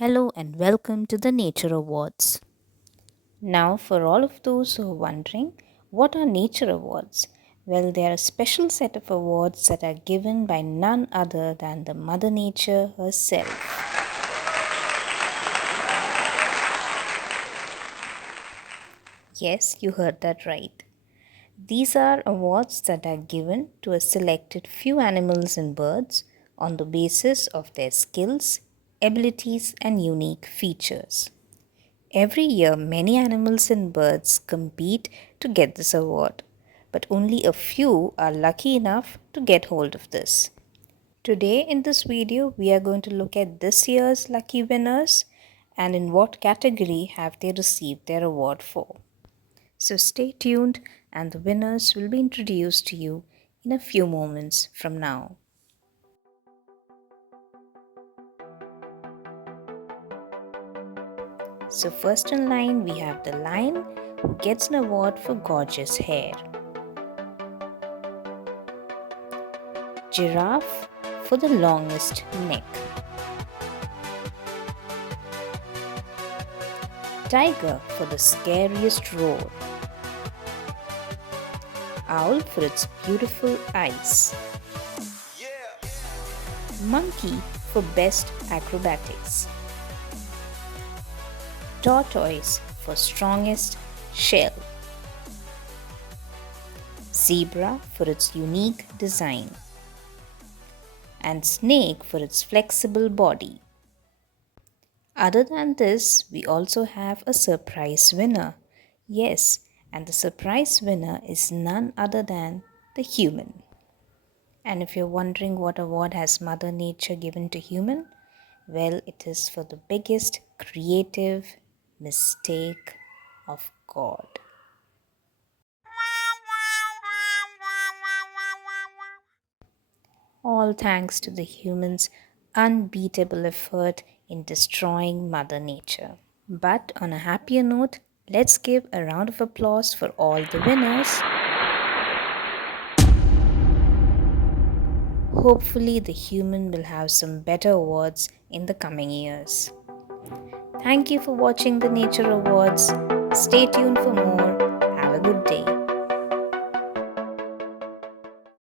Hello and welcome to the Nature Awards. Now, for all of those who are wondering, what are Nature Awards? Well, they are a special set of awards that are given by none other than the Mother Nature herself. Yes, you heard that right. These are awards that are given to a selected few animals and birds on the basis of their skills, abilities, and unique features. Every year, many animals and birds compete to get this award, but only a few are lucky enough to get hold of this. Today, in this video, we are going to look at this year's lucky winners and in what category have they received their award for. So stay tuned, and the winners will be introduced to you in a few moments from now. So, first in line, we have the lion who gets an award for gorgeous hair. Giraffe for the longest neck. Tiger for the scariest roar. Owl for its beautiful eyes. Monkey for best acrobatics. Tortoise for strongest shell. Zebra for its unique design. And snake for its flexible body. Other than this, we also have a surprise winner. Yes, and the surprise winner is none other than the human. And if you're wondering what award has Mother Nature given to human, well, it is for the biggest creative mistake of God. All thanks to the humans' unbeatable effort in destroying Mother Nature. But on a happier note, let's give a round of applause for all the winners. Hopefully, the human will have some better awards in the coming years. Thank you for watching the Nature Awards. Stay tuned for more. Have a good day.